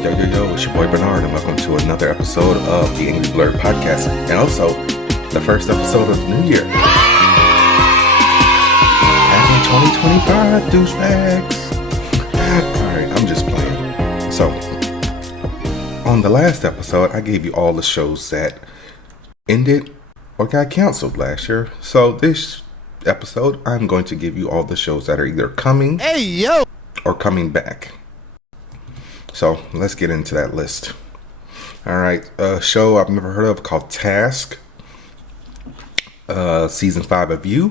Yo, it's your boy Bernard, and welcome to another episode of the Angry Blerd podcast, and also the first episode of the new year. Happy 2025, douchebags! Alright, I'm just playing. So, on the last episode, I gave you all the shows that ended or got canceled last year. So, this episode, I'm going to give you all the shows that are either coming or coming back. So let's get into that list. Alright, a show I've never heard of called Task. Season 5 of You.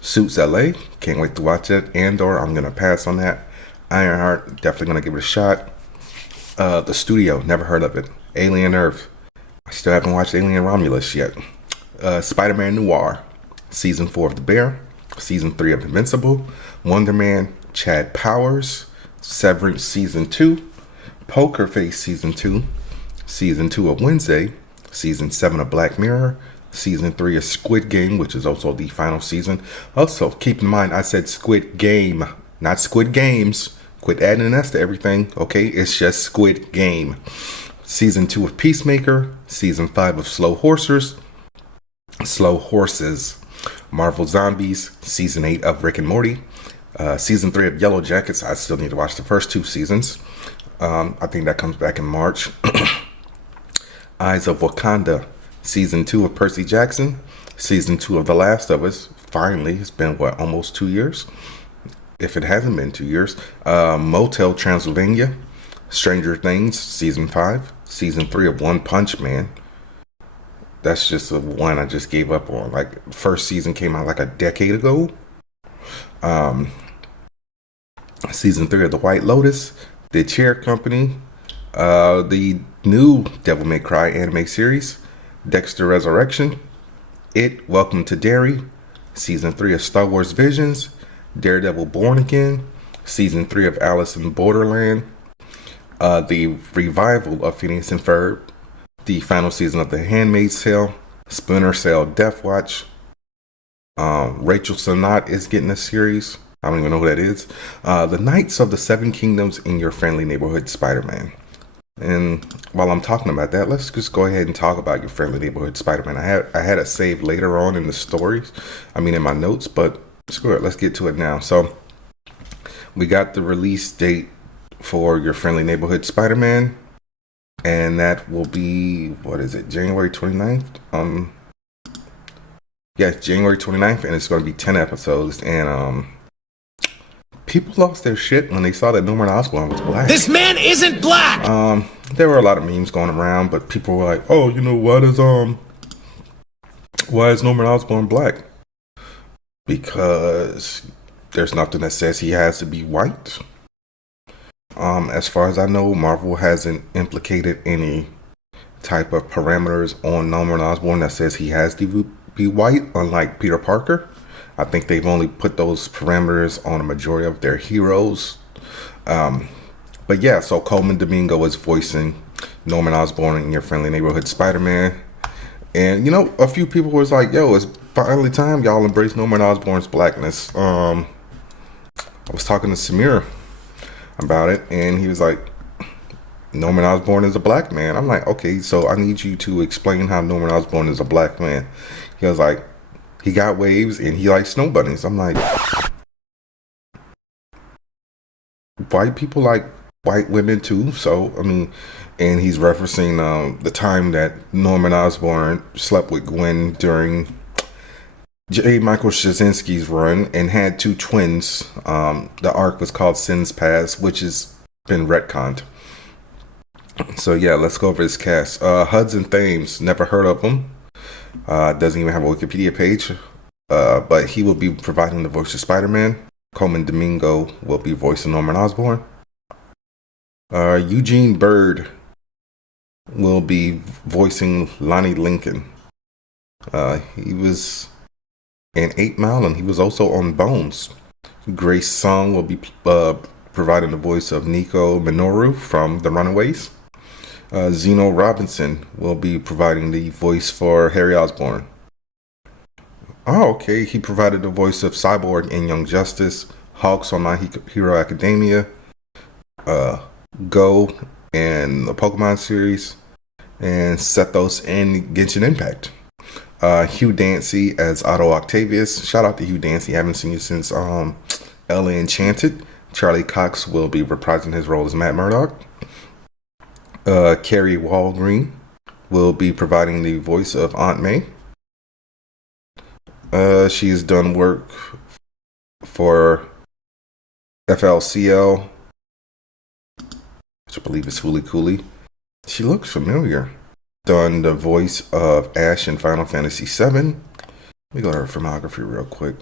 Suits LA. Can't wait to watch it. Andor, I'm going to pass on that. Ironheart, definitely going to give it a shot. The Studio, never heard of it. Alien Earth. I still haven't watched Alien Romulus yet. Spider-Man Noir. Season 4 of The Bear. Season 3 of Invincible. Wonder Man. Chad Powers. Severance Season 2, Poker Face Season 2, Season 2 of Wednesday, Season 7 of Black Mirror, Season 3 of Squid Game, which is also the final season. Also, keep in mind, I said Squid Game, not Squid Games. Quit adding an S to everything, okay? It's just Squid Game. Season 2 of Peacemaker, Season 5 of Slow Horses, Marvel Zombies, Season 8 of Rick and Morty, Season 3 of Yellow Jackets. I still need to watch the first 2 seasons. I think that comes back in March. Eyes of Wakanda. Season 2 of Percy Jackson. Season 2 of The Last of Us. Finally, it's been, almost 2 years? If it hasn't been 2 years. Motel Transylvania. Stranger Things, Season 5. Season 3 of One Punch Man. That's just the one I just gave up on. First season came out a decade ago. Season 3 of The White Lotus, The Chair Company, the new Devil May Cry anime series, Dexter Resurrection, It, Welcome to Derry, Season 3 of Star Wars Visions, Daredevil Born Again, Season 3 of Alice in Borderland, the revival of Phineas and Ferb, the final season of The Handmaid's Tale, Splinter Cell Death Watch, Rachel Sennott is getting a series. I don't even know who that is. The Knights of the Seven Kingdoms in Your Friendly Neighborhood Spider-Man. And while I'm talking about that, let's just go ahead and talk about Your Friendly Neighborhood Spider-Man. I had a save later on in the stories. In my notes, but screw it. Let's get to it now. So we got the release date for Your Friendly Neighborhood Spider-Man. And that will be, January 29th? Yeah, it's January 29th, and it's going to be 10 episodes. And people lost their shit when they saw that Norman Osborn was black. This man isn't black! There were a lot of memes going around, but people were like, oh, why is Norman Osborn black? Because there's nothing that says he has to be white. As far as I know, Marvel hasn't implicated any type of parameters on Norman Osborn that says he has to be white, unlike Peter Parker. I think they've only put those parameters on a majority of their heroes. But yeah, so Coleman Domingo is voicing Norman Osborn in Your Friendly Neighborhood Spider-Man. And, a few people was like, yo, it's finally time y'all embrace Norman Osborn's blackness. I was talking to Samir about it, and he was like, Norman Osborn is a black man. I'm like, okay, so I need you to explain how Norman Osborn is a black man. He was like, he got waves and he likes snow bunnies. I'm like, white people like white women too. So, and he's referencing the time that Norman Osborn slept with Gwen during J. Michael Straczynski's run and had 2 twins. The arc was called Sins Past, which has been retconned. So yeah, let's go over his cast. Hudson Thames, never heard of him. Doesn't even have a Wikipedia page. But he will be providing the voice of Spider-Man. Coleman Domingo will be voicing Norman Osborn. Eugene Bird will be voicing Lonnie Lincoln. He was in 8 Mile, and he was also on Bones. Grace Song will be providing the voice of Nico Minoru from The Runaways. Zeno Robinson will be providing the voice for Harry Osborn. Oh, okay. He provided the voice of Cyborg in Young Justice, Hawks on My Hero Academia, Go in the Pokemon series, and Sethos in Genshin Impact. Hugh Dancy as Otto Octavius. Shout out to Hugh Dancy. Haven't seen you since Ella Enchanted. Charlie Cox will be reprising his role as Matt Murdock. Carrie Walgreen will be providing the voice of Aunt May. She has done work for FLCL, which I believe is Fooly Cooley. She looks familiar. Done the voice of Ash in Final Fantasy VII. Let me go to her filmography real quick.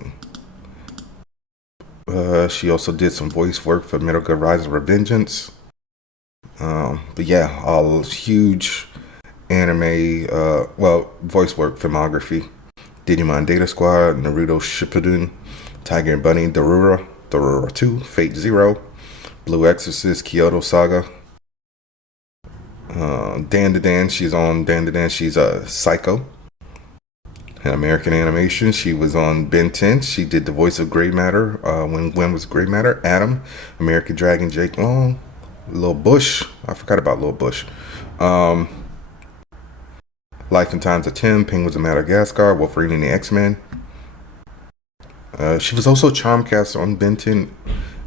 She also did some voice work for Metal Gear Rising: Revengeance. But yeah, all huge anime, voice work filmography. Digimon Data Squad, Naruto Shippuden, Tiger and Bunny, Dorura 2, Fate Zero, Blue Exorcist, Kyoto Saga. Dan, she's on Dan. She's a Psycho. In American animation, she was on Ben 10. She did the voice of Grey Matter when Gwen was Grey Matter. Adam, American Dragon, Jake Long, Lil Bush. I forgot about Lil Bush. Life and Times of Tim, Penguins of Madagascar, Wolverine and the X-Men. She was also Charmcast on Ben 10,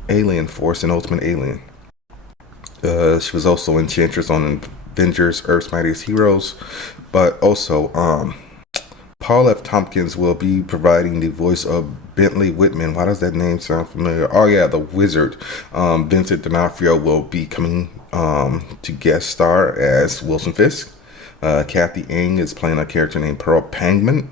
Alien Force, and Ultimate Alien. She was also Enchantress on Avengers, Earth's Mightiest Heroes. But also, Paul F. Tompkins will be providing the voice of Bentley Whitman. Why does that name sound familiar? Oh yeah, the Wizard. Vincent D'Onofrio will be coming to guest star as Wilson Fisk. Kathy Ng is playing a character named Pearl Pangan.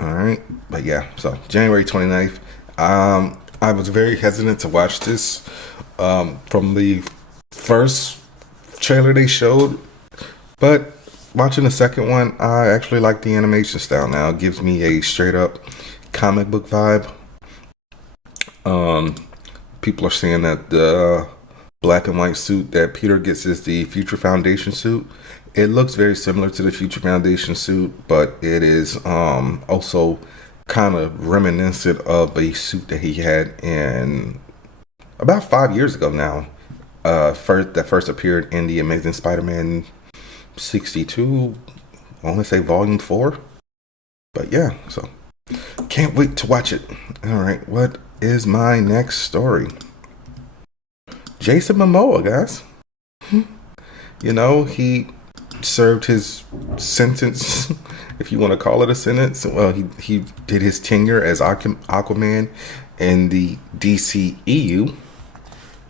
Alright, but yeah, so January 29th. I was very hesitant to watch this. From the first trailer they showed, but watching the second one, I actually like the animation style now. It gives me a straight up comic book vibe. People are saying that the black and white suit that Peter gets is the Future Foundation suit. It looks very similar to the Future Foundation suit, but it is also kind of reminiscent of a suit that he had in about 5 years ago now. First appeared in the Amazing Spider-Man 62, I want to say volume 4. But yeah, so can't wait to watch it. All right, what is my next story? Jason Momoa, guys. You know, he served his sentence, if you want to call it a sentence. Well, he did his tenure as Aquaman in the DCEU.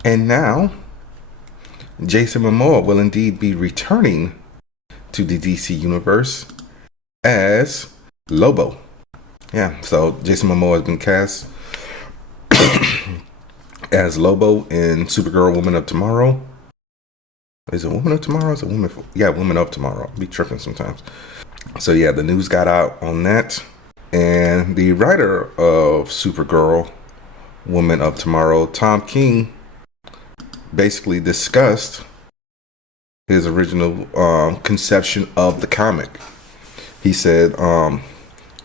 And now, Jason Momoa will indeed be returning to the DC universe as Lobo. Yeah, so Jason Momoa has been cast as Lobo in Supergirl Woman of Tomorrow. Is it Woman of Tomorrow? Is it Woman? Woman of Tomorrow. I'll be tripping sometimes. So yeah, the news got out on that. And the writer of Supergirl Woman of Tomorrow, Tom King, basically discussed his original conception of the comic. He said,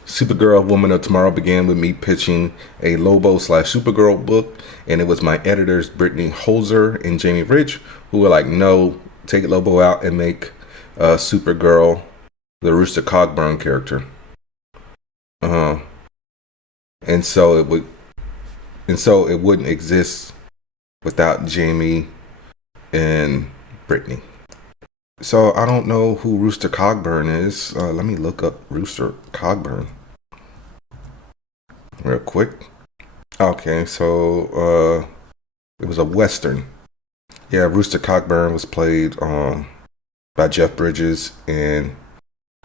Supergirl Woman of Tomorrow began with me pitching a Lobo/Supergirl book, and it was my editors Brittany Holzer and Jamie Rich who were like, no, take Lobo out and make Supergirl the Rooster Cogburn character. And so it wouldn't exist without Jamie and Brittany. So I don't know who Rooster Cogburn is. Let me look up Rooster Cogburn real quick. Okay, so it was a Western. Yeah, Rooster Cogburn was played by Jeff Bridges in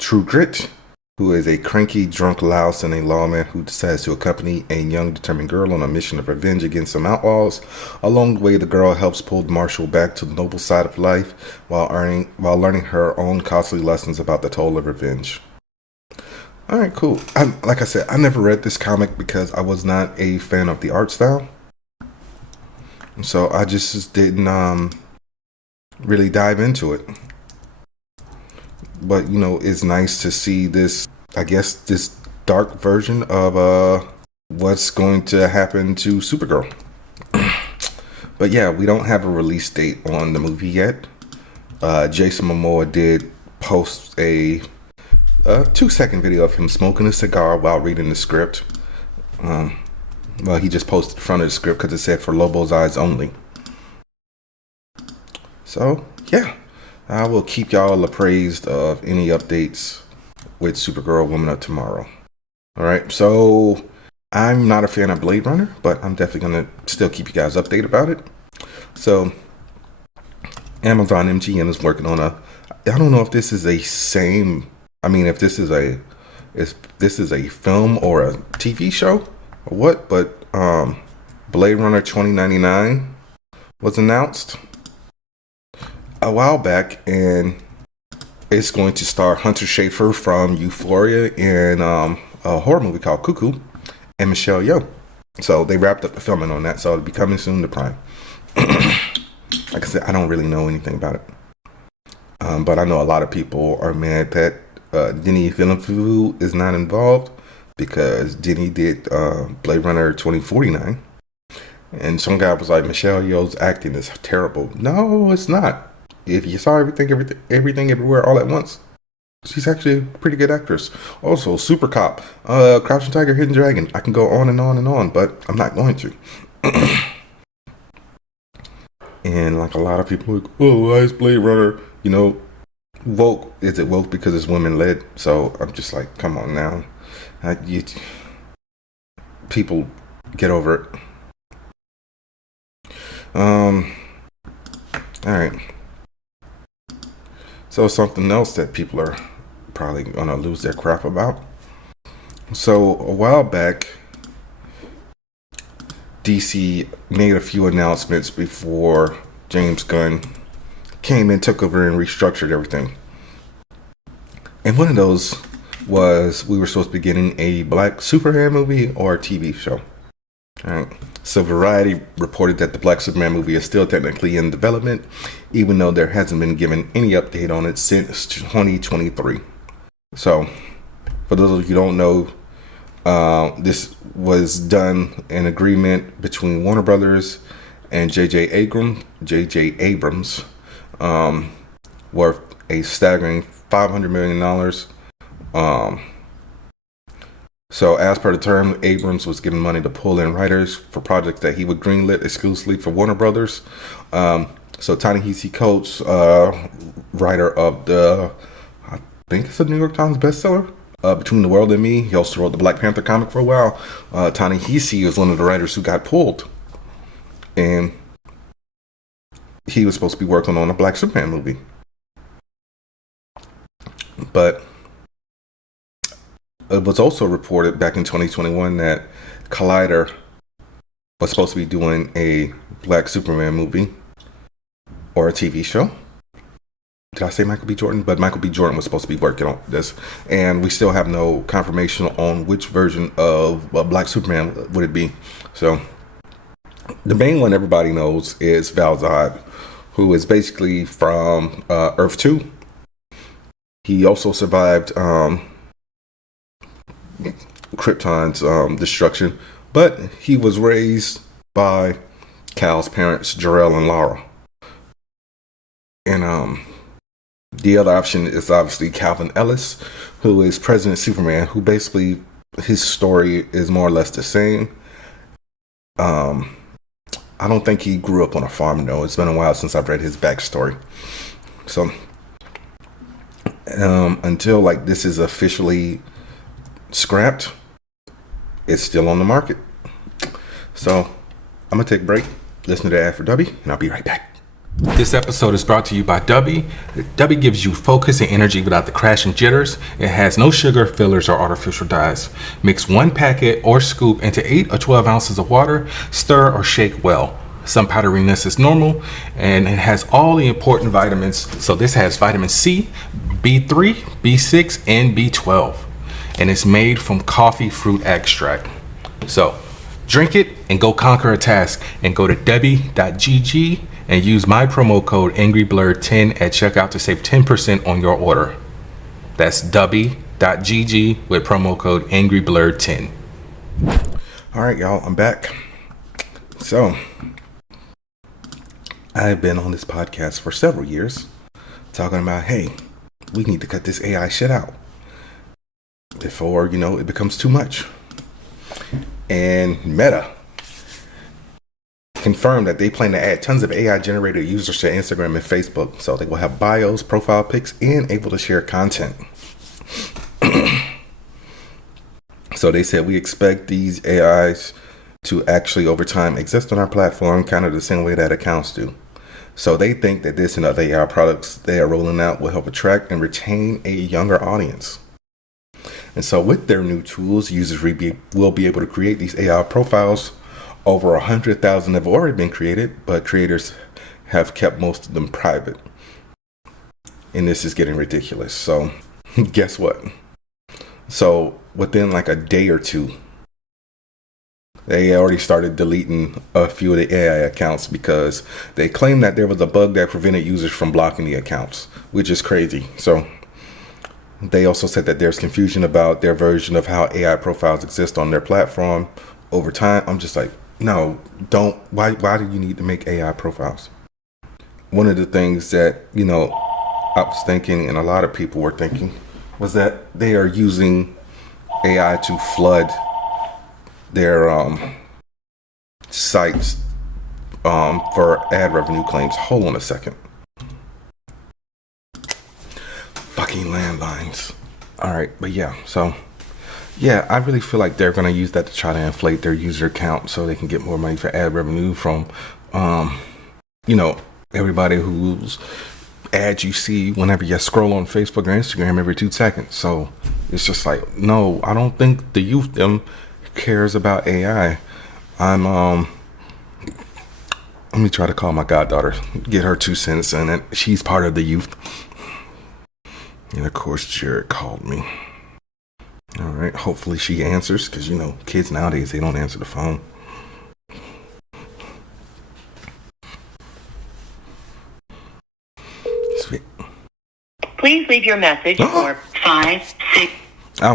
True Grit, who is a cranky, drunk louse and a lawman who decides to accompany a young, determined girl on a mission of revenge against some outlaws. Along the way, the girl helps pull Marshall back to the noble side of life while learning her own costly lessons about the toll of revenge. All right, cool. Like I said, I never read this comic because I was not a fan of the art style. So I just didn't really dive into it. But, you know, it's nice to see this, I guess, this dark version of what's going to happen to Supergirl. But yeah, we don't have a release date on the movie yet. Jason Momoa did post a 2-second video of him smoking a cigar while reading the script. Well, he just posted the front of the script because it said for Lobo's eyes only. So yeah, I will keep y'all appraised of any updates with Supergirl Woman of Tomorrow. Alright, so I'm not a fan of Blade Runner, but I'm definitely going to still keep you guys updated about it. So Amazon MGM is working on I don't know if this is if this is a film or a TV show or what, but Blade Runner 2099 was announced a while back, and it's going to star Hunter Schafer from Euphoria in a horror movie called Cuckoo and Michelle Yeoh. So they wrapped up the filming on that, so it'll be coming soon to Prime. Like I said, I don't really know anything about it, but I know a lot of people are mad that Denis Villeneuve is not involved because Denis did Blade Runner 2049, and some guy was like, Michelle Yeoh's acting is terrible. No, it's not. If you saw everything, everywhere, all at once, she's actually a pretty good actress. Also, Super Cop, Crouching Tiger, Hidden Dragon. I can go on and on and on, but I'm not going to. And like a lot of people, like, oh, why is Blade Runner, woke? Is it woke because it's women led? So I'm just like, come on now, people get over it. All right. So something else that people are probably gonna lose their crap about. So a while back, DC made a few announcements before James Gunn came in, took over, and restructured everything. And one of those was we were supposed to be getting a Black Superman movie or a TV show. All right. So Variety reported that the Black Superman movie is still technically in development, even though there hasn't been given any update on it since 2023. So, for those of you who don't know, this was done in agreement between Warner Brothers and J.J. Abrams, worth a staggering $500 million. So as per the term, Abrams was given money to pull in writers for projects that he would greenlit exclusively for Warner Brothers. So Ta-Nehisi Coates, writer of I think it's a New York Times bestseller, Between the World and Me. He also wrote the Black Panther comic for a while. Ta-Nehisi was one of the writers who got pulled. And he was supposed to be working on a Black Superman movie. But it was also reported back in 2021 that Collider was supposed to be doing a Black Superman movie or a TV show. Did I say Michael B. Jordan? But Michael B. Jordan was supposed to be working on this. And we still have no confirmation on which version of Black Superman would it be. So the main one everybody knows is val-zod, who is basically from Earth 2. He also survived Krypton's destruction, but he was raised by Cal's parents, Jor-El and Lara. And the other option is obviously Calvin Ellis, who is President Superman, who basically his story is more or less the same. I don't think he grew up on a farm though. It's been a while since I've read his backstory. So until like this is officially scrapped, it's still on the market. So I'm gonna take a break, listen to the ad for Dubby, and I'll be right back. This episode is brought to you by Dubby. Dubby gives you focus and energy without the crash and jitters. It has no sugar, fillers, or artificial dyes. Mix 1 packet or scoop into 8 or 12 ounces of water. Stir or shake well. Some powderiness is normal, and it has all the important vitamins. So this has vitamin C, B3, B6, and B12. And it's made from coffee fruit extract. So drink it and go conquer a task, and go to debbie.gg and use my promo code Angry Blerd 10 at checkout to save 10% on your order. That's debbie.gg with promo code Angry Blerd 10. All right, y'all, I'm back. So I've been on this podcast for several years talking about, hey, we need to cut this AI shit out before, it becomes too much. And Meta confirmed that they plan to add tons of AI generated users to Instagram and Facebook, so they will have bios, profile pics, and able to share content. So they said we expect these AIs to actually over time exist on our platform kind of the same way that accounts do. So they think that this and other AI products they are rolling out will help attract and retain a younger audience. And so with their new tools, users will be able to create these AI profiles. Over 100,000 have already been created, but creators have kept most of them private. And this is getting ridiculous. So guess what? So within like a day or two, they already started deleting a few of the AI accounts because they claimed that there was a bug that prevented users from blocking the accounts, which is crazy. So they also said that there's confusion about their version of how AI profiles exist on their platform over time. I'm just like, no, don't. Why do you need to make AI profiles? One of the things that, I was thinking and a lot of people were thinking was that they are using AI to flood their sites for ad revenue claims. Hold on a second. Fucking landlines. All right, but yeah, so yeah, I really feel like they're gonna use that to try to inflate their user count so they can get more money for ad revenue from everybody whose ads you see whenever you scroll on Facebook or Instagram every 2 seconds. So it's just like, no, I don't think the youth cares about AI. Let me try to call my goddaughter, get her 2 cents in it. She's part of the youth. And of course, Jared called me. All right, hopefully she answers, because kids nowadays, they don't answer the phone. Sweet. Please leave your message for 5, 6. Oh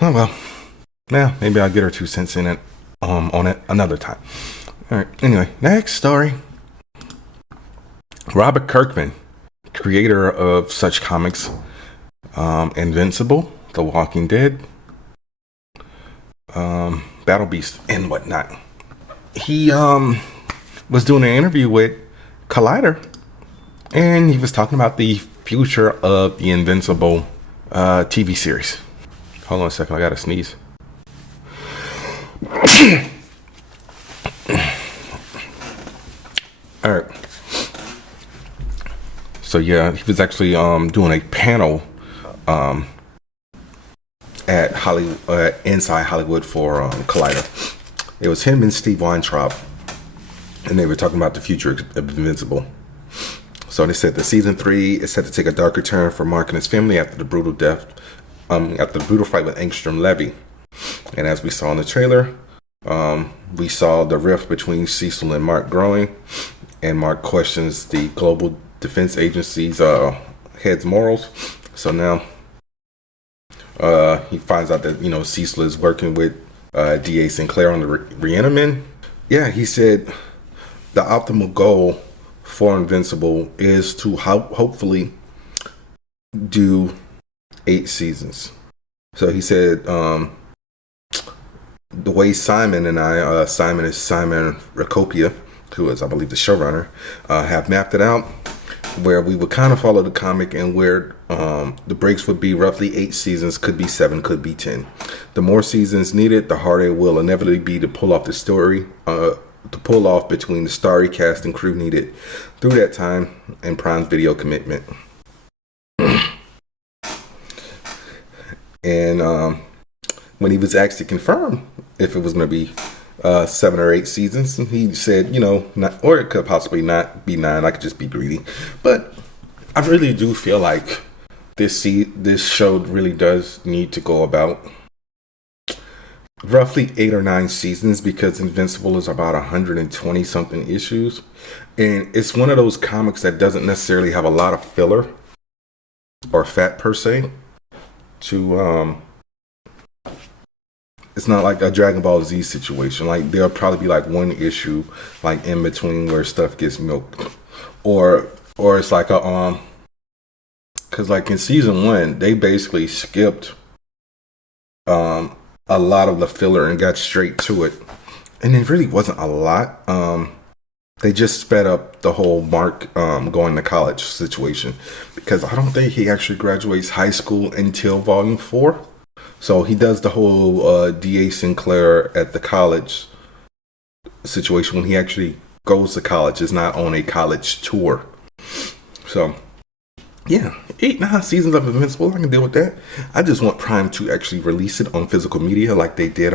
well. Yeah, maybe I'll get her 2 cents in it on it another time. All right. Anyway, next story. Robert Kirkman, creator of such comics, Invincible, The Walking Dead, Battle Beast, and whatnot. He was doing an interview with Collider, and he was talking about the future of the Invincible TV series. Hold on a second, I gotta sneeze. All right. So yeah, he was actually doing a panel at Hollywood, inside Hollywood for Collider. It was him and Steve Weintraub, and they were talking about the future of Invincible. So they said that season 3 is set to take a darker turn for Mark and his family after the brutal fight with Angstrom Levy. And as we saw in the trailer, we saw the rift between Cecil and Mark growing, and Mark questions the Global Defense Agency's head's morals. So now he finds out that Cecil is working with DA Sinclair on the Reanimin. Yeah, he said the optimal goal for Invincible is to hopefully do 8 seasons. So he said the way Simon and I, Simon Racopia, who is I believe the showrunner, have mapped it out, where we would kind of follow the comic and where the breaks would be roughly 8 seasons, could be 7, could be 10. The more seasons needed, the harder it will inevitably be to pull off the story, to pull off between the starry cast and crew needed through that time and Prime's video commitment. And when he was asked to confirm if it was going to be 7 or 8 seasons, he said, not, or it could possibly not be 9. I could just be greedy, but I really do feel like this show really does need to go about roughly 8 or 9 seasons, because Invincible is about 120 something issues, and it's one of those comics that doesn't necessarily have a lot of filler or fat per se to it's not like a Dragon Ball Z situation. Like there'll probably be like one issue like in between where stuff gets milked, or it's like a because like in season 1 they basically skipped a lot of the filler and got straight to it, and it really wasn't a lot. They just sped up the whole Mark going to college situation, because I don't think he actually graduates high school until volume 4. So he does the whole D.A. Sinclair at the college situation when he actually goes to college. It's not on a college tour. So, yeah, 8.5 seasons of Invincible. I can deal with that. I just want Prime to actually release it on physical media like they did.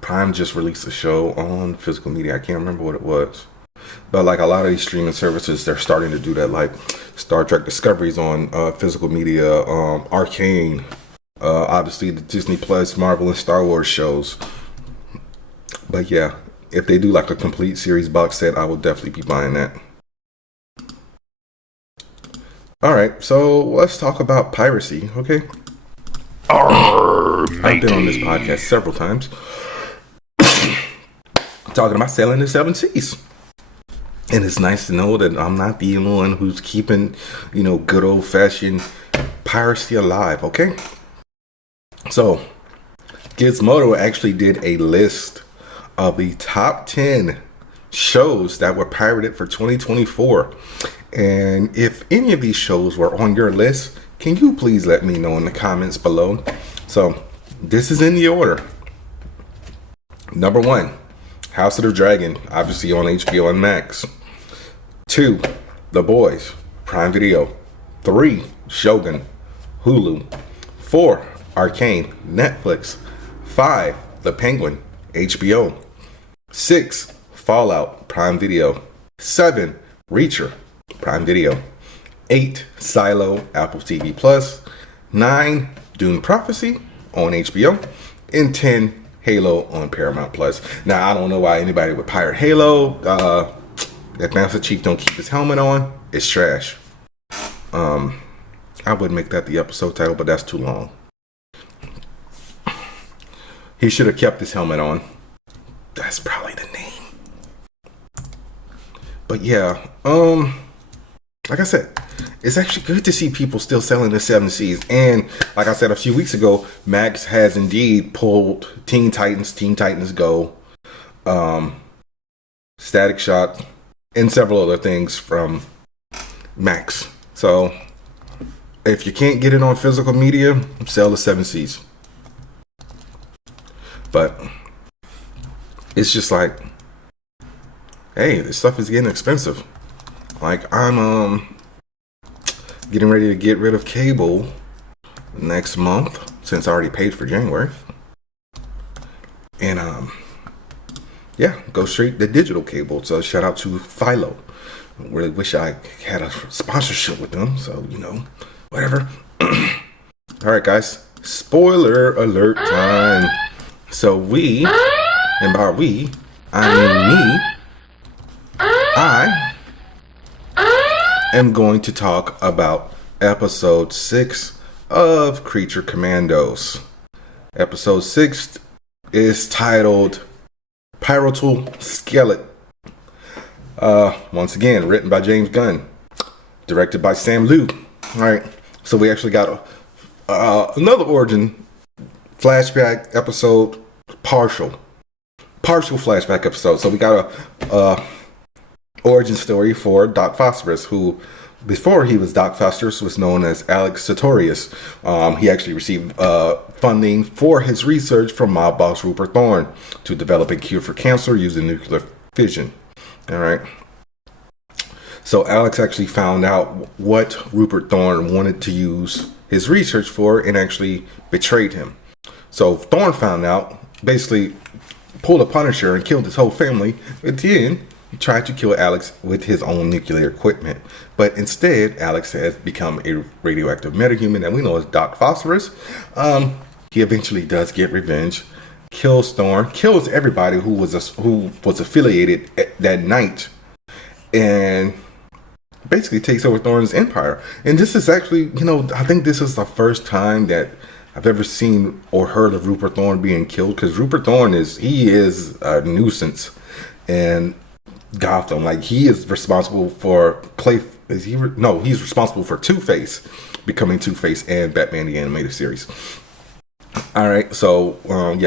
Prime just released a show on physical media. I can't remember what it was. But like a lot of these streaming services, they're starting to do that. Like Star Trek Discovery's on physical media, Arcane, obviously the Disney Plus, Marvel, and Star Wars shows. But yeah, if they do like a complete series box set, I will definitely be buying that. All right, so let's talk about piracy, okay? I've been on this podcast several times talking about sailing the 7 seas. And it's nice to know that I'm not the only one who's keeping, good old-fashioned piracy alive, okay? So, Gizmodo actually did a list of the top 10 shows that were pirated for 2024. And if any of these shows were on your list, can you please let me know in the comments below? So, this is in the order. Number 1, House of the Dragon, obviously on HBO and Max. 2, The Boys, Prime Video. 3, Shogun, Hulu. 4, Arcane, Netflix. 5, The Penguin, HBO. 6, Fallout, Prime Video. 7, Reacher, Prime Video. 8, Silo, Apple TV Plus. 9, Dune Prophecy on HBO. And 10, Halo on Paramount Plus. Now, I don't know why anybody would pirate Halo. If Master Chief don't keep his helmet on, it's trash. I would make that the episode title, but that's too long. He should have kept his helmet on. That's probably the name. But yeah, like I said, it's actually good to see people still selling the 7 Seas. And like I said a few weeks ago, Max has indeed pulled Teen Titans Go, Static Shock, and several other things from Max. So if you can't get it on physical media, sell the 7 Seas. But it's just like, hey, this stuff is getting expensive. Like I'm getting ready to get rid of cable next month since I already paid for January. And yeah, go straight to digital cable. So shout out to Philo. Really wish I had a sponsorship with them. So, whatever. All right, guys. Spoiler alert time. So we, and by we, I mean me, I am going to talk about episode 6 of Creature Commandos. Episode 6 is titled Pyrotal Skeleton. Once again, written by James Gunn, directed by Sam Liu. All right, so we actually got another origin flashback episode, partial flashback episode. So we got a origin story for Doc Phosphorus, who before he was Doc Phosphorus was known as Alex Sartorius. He actually received funding for his research from mob boss Rupert Thorne to develop a cure for cancer using nuclear fission. All right. So Alex actually found out what Rupert Thorne wanted to use his research for and actually betrayed him. So Thorne found out, basically pulled a Punisher and killed his whole family. But then he tried to kill Alex with his own nuclear equipment. But instead, Alex has become a radioactive metahuman that we know as Doc Phosphorus. He eventually does get revenge, kills Thorne, kills everybody who was affiliated that night, and basically takes over Thorne's empire. And this is actually, I think this is the first time that I've ever seen or heard of Rupert Thorne being killed, because Rupert Thorne is a nuisance in Gotham. Like, he is responsible for he's responsible for Two-Face becoming Two-Face and Batman the Animated Series. All right, so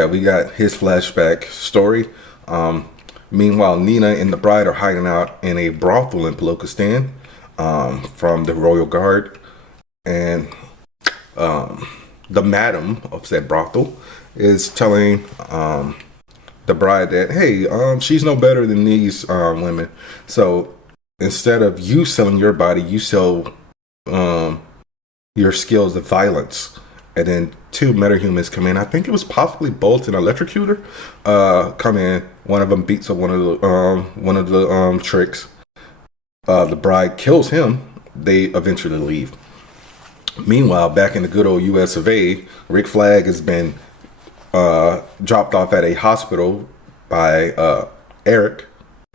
we got his flashback story. Meanwhile, Nina and the bride are hiding out in a brothel in Palokistan from the Royal Guard, and the madam of said brothel is telling the bride that, hey, she's no better than these women. So instead of you selling your body, you sell your skills of violence. And then two metahumans come in. I think it was possibly Bolt and Electrocutor come in. One of them beats up one of the tricks. The bride kills him. They eventually leave. Meanwhile, back in the good old US of A, Rick Flag has been dropped off at a hospital by Eric,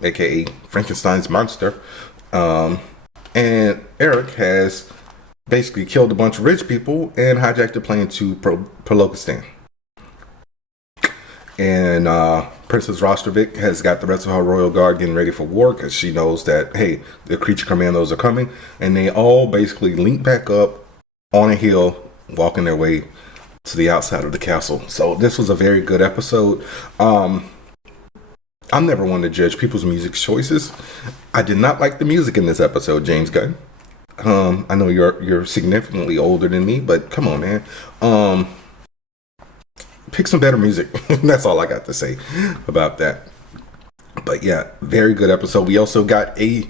aka Frankenstein's monster. And Eric has basically killed a bunch of rich people and hijacked a plane to Palokistan. And Princess Rostrovic has got the rest of her royal guard getting ready for war, because she knows that, hey, the creature commandos are coming. And they all basically link back up on a hill, walking their way to the outside of the castle. So this was a very good episode. I'm never one to judge people's music choices. I did not like the music in this episode, James Gunn. I know you're significantly older than me, but come on, man. Pick some better music. That's all I got to say about that. But yeah, very good episode. We also got a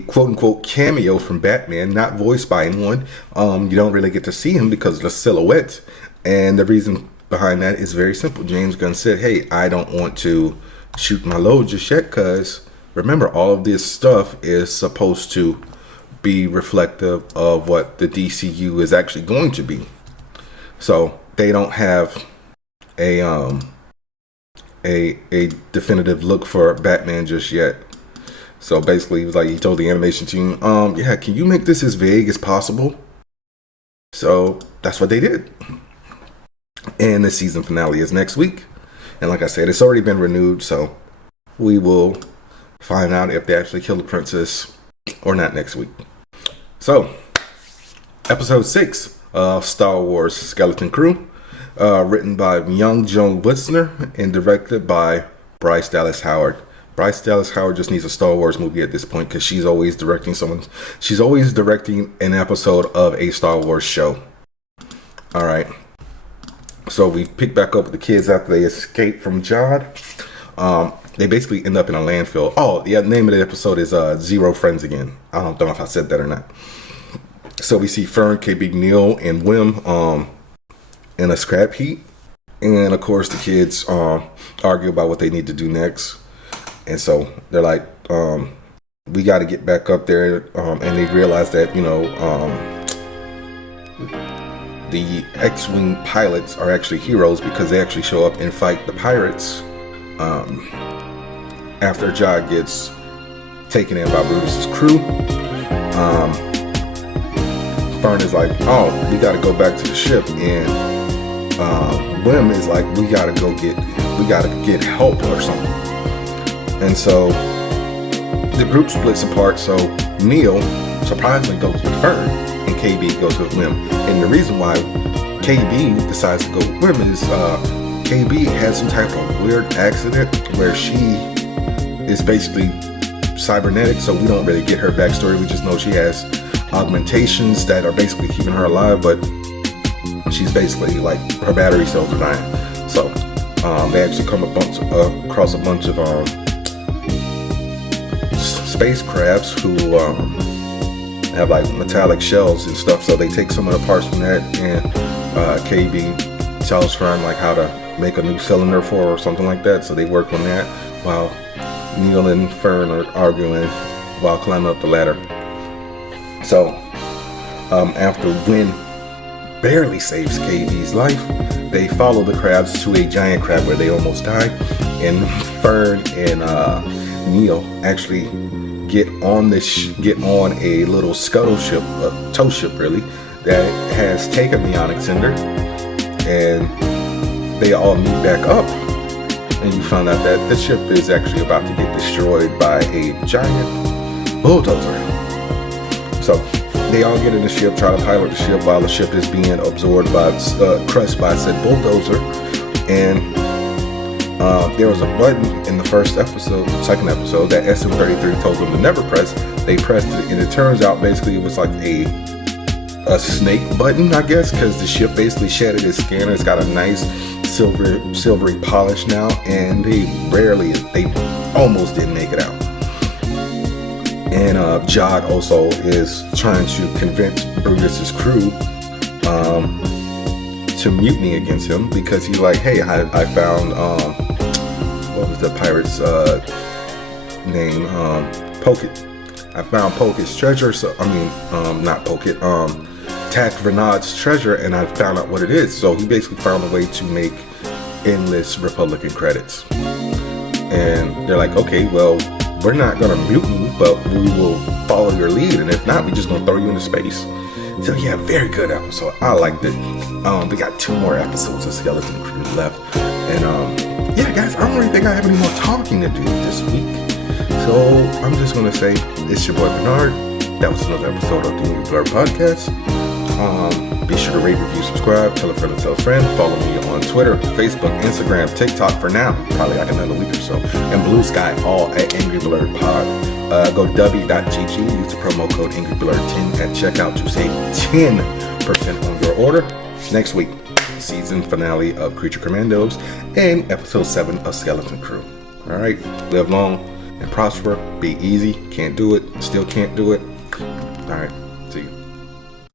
quote unquote cameo from Batman, not voiced by anyone. You don't really get to see him because of the silhouette. And the reason behind that is very simple. James Gunn said, hey, I don't want to shoot my load just yet, because remember, all of this stuff is supposed to be reflective of what the DCU is actually going to be. So they don't have a definitive look for Batman just yet. So basically, he told the animation team, can you make this as vague as possible? So that's what they did. And the season finale is next week. And like I said, it's already been renewed, so we will find out if they actually kill the princess or not next week. So, episode 6 of Star Wars Skeleton Crew, written by Young Joan Wisner and directed by Bryce Dallas Howard. Bryce Dallas Howard just needs a Star Wars movie at this point, because she's always directing an episode of a Star Wars show. Alright. So we pick back up with the kids after they escape from Jod. They basically end up in a landfill. Oh, the name of the episode is Zero Friends Again. I don't know if I said that or not. So we see Fern, KB, Neil, and Wim in a scrap heap. And of course the kids argue about what they need to do next. And so they're like, we got to get back up there. And they realize that, the X-Wing pilots are actually heroes, because they actually show up and fight the pirates after Jod gets taken in by Brutus's crew. Fern is like, oh, we got to go back to the ship, and Wim is like, we got to get help or something. And so the group splits apart. So Neil surprisingly goes with Fern, and KB goes with Wim. And the reason why KB decides to go with Wim is KB had some type of weird accident where she is basically cybernetic, so we don't really get her backstory. We just know she has augmentations that are basically keeping her alive, but she's basically like, her battery cells are dying. So they actually come across a bunch of space crabs who have like metallic shells and stuff, so they take some of the parts from that, and KB tells Fern like how to make a new cylinder for her or something like that. So they work on that while Neil and Fern are arguing while climbing up the ladder. So after Win barely saves KB's life, they follow the crabs to a giant crab where they almost die, and Fern and Neil actually get on a little scuttle ship, a tow ship really, that has taken the Onyx Cinder, and they all meet back up, and you find out that the ship is actually about to get destroyed by a giant bulldozer. So they all get in the ship, try to pilot the ship while the ship is being absorbed by, crushed by said bulldozer. And there was a button in the second episode, that SM-33 told them to never press. They pressed it, and it turns out basically it was like a snake button, I guess, because the ship basically shattered its scanner. It's got a nice silvery polish now, and they almost didn't make it out. And Zod also is trying to convince Brutus's crew to mutiny against him, because he's like, hey, I found what was the pirate's name? Pocket. I found Pocket's treasure. So not Pocket. Tact Bernard's treasure, and I found out what it is. So he basically found a way to make endless Republican credits. And they're like, okay, well, we're not gonna mutiny, but we will follow your lead, and if not, we're just gonna throw you into space. So yeah, very good episode. I liked it. We got 2 more episodes of Skeleton Crew left, and yeah, guys, I don't really think I have any more talking to do this week. So I'm just gonna say, it's your boy Bernard. That was another episode of the Angry Blerd podcast. Be sure to rate, review, subscribe, tell a friend and tell a friend. Follow me on Twitter, Facebook, Instagram, TikTok for now, probably like another week or so, and Blue Sky, all at Angry Blerd Pod. Go w.gg, use the promo code AngryBlerd10 at checkout to save 10% on your order. Next week, season finale of Creature Commandos and episode 7 of Skeleton Crew. All right, live long and prosper. Be easy. Can't do it. Still can't do it. All right.